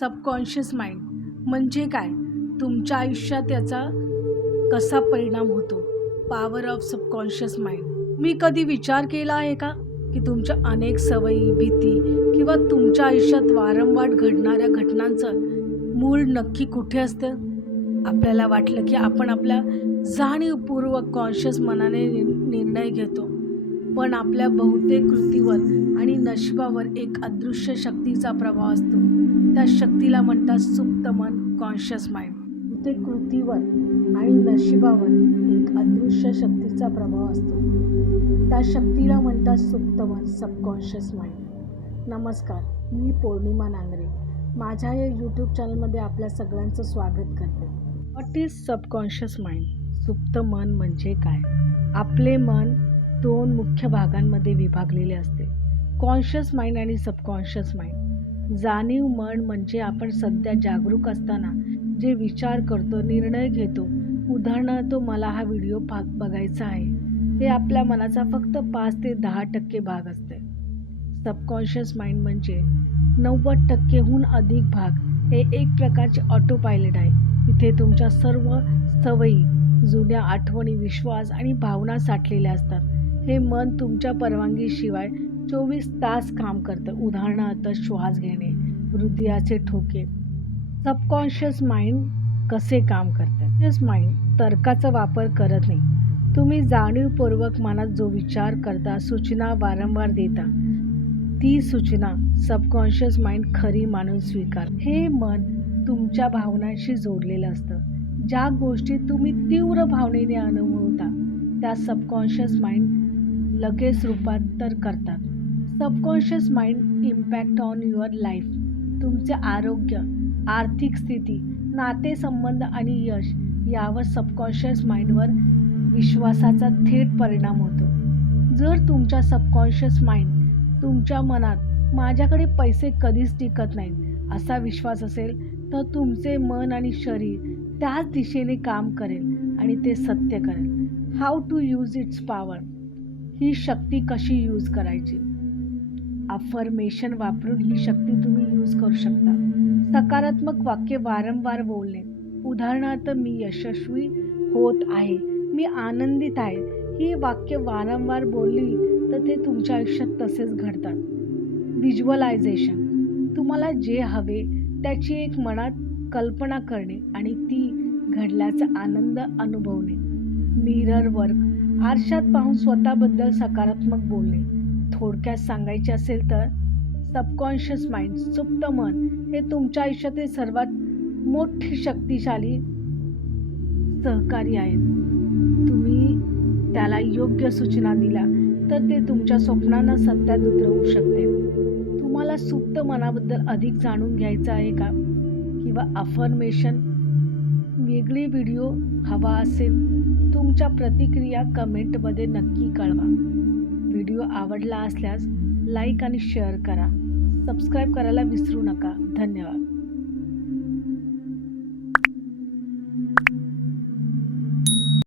Subconscious mind म्हणजे काय? तुमच्या आयुष्यात याचा कसा परिणाम होतो? Power of subconscious mind. मी कधी विचार केला आहे का, की तुमच्या अनेक सवयी, भीती किंवा तुमच्या आयुष्यात वारंवार घडणाऱ्या घटनांचं मूळ नक्की कुठे असतं? आपल्याला वाटलं की आपण आपल्या जाणीवपूर्वक कॉन्शियस मनाने निर्णय घेतो, पण आपल्या बहुतेक कृतीवर आणि नशिबावर एक अदृश्य शक्तीचा प्रभाव असतो. त्या शक्तीला म्हणतात सुप्त मन, कॉन्शियस माइंड. बहुतेक कृतीवर आणि नशिबावर एक अदृश्य शक्तीचा प्रभाव असतो. त्या शक्तीला म्हणतात सुप्त मन, सबकॉन्शियस माइंड. नमस्कार, मी पौर्णिमा नांगरे. माझ्या या यूट्यूब चॅनलमध्ये आपल्या सगळ्यांचं स्वागत करते. What is subconscious mind? सुप्त मन म्हणजे काय? आपले मन 2 मुख्य भागांमध्ये विभागलेले असते, कॉन्शियस माइंड आणि सबकॉन्शियस माइंड. जाणीव मन म्हणजे आपण सध्या जागरूक असताना जे विचार करतो, निर्णय घेतो. उदाहरणार्थ, मला हा व्हिडिओ बघायचा आहे, हे आपल्या मनाचा फक्त 5 ते 10% भाग असते. सबकॉन्शियस माइंड म्हणजे 90%हून अधिक भाग. हे एक प्रकारचे ऑटो पायलट आहे. इथे तुमच्या सर्व सवयी, जुन्या आठवणी, विश्वास आणि भावना साठलेल्या असतात. हे मन तुमच्या परवानगीशिवाय 24 तास काम करतं. उदाहरणार्थ, श्वास घेणे, हृदयाचे ठोके. सबकॉन्शियस माइंड कसे काम करते? कॉन्शियस माइंड तर्काचा वापर करत नाही. तुम्ही जाणीवपूर्वक मनात जो विचार करता, सूचना वारंवार देता, ती सूचना सबकॉन्शियस माइंड खरी मानून स्वीकार. हे मन तुमच्या भावनांशी जोडलेलं असतं. ज्या गोष्टी तुम्ही तीव्र भावनेने अनुभवता त्या सबकॉन्शियस माइंड लगेच रूपांतर करतात. Subconscious mind impact on your life. तुमचे आरोग्य, आर्थिक स्थिती, नातेसंबंध आणि यश यावर सबकॉन्शियस माइंडवर विश्वासाचा थेट परिणाम होतो. जर तुमच्या सबकॉन्शियस माइंड तुमच्या मनात माझ्याकडे पैसे कधीच टिकत नाहीत असा विश्वास असेल, तर तुमचे मन आणि शरीर त्याच दिशेने काम करेल आणि ते सत्य करेल. How to use its power. ही शक्ती कशी यूज करायची? अफर्मेशन वापरून ही शक्ती तुम्ही यूज करू शकता. सकारात्मक वाक्य वारंवार बोलणे. उदाहरणार्थ, मी यशस्वी होत आहे, मी आनंदित आहे. ही वाक्य वारंवार बोलली तर ते तुमच्या आयुष्यात तसेच घडतात. व्हिज्युअलायझेशन. तुम्हाला जे हवे त्याची एक मनात कल्पना करणे आणि ती घडल्याचा आनंद अनुभवणे. Mirror work. आरशात पाहून स्वतःबद्दल सकारात्मक बोलणे. थोडक्यात सांगायचे असेल तर सबकॉन्शियस माइंड, सुप्त मन हे तुमच्या आयुष्यातील सर्वात मोठी शक्तिशाली सहकारी आहेत. तुम्ही त्याला योग्य सूचना दिल्या तर ते तुमच्या स्वप्नांना सत्यात उतरवू शकते. तुम्हाला सुप्त मनाबद्दल अधिक जाणून घ्यायचं आहे का? किंवा अफर्मेशन वेगळी व्हिडिओ हवा असेल? तुमच्या प्रतिक्रिया कमेंटमध्ये नक्की कळवा. व्हिडिओ आवडला असल्यास लाईक आणि शेअर करा. सबस्क्राईब करायला विसरू नका. धन्यवाद.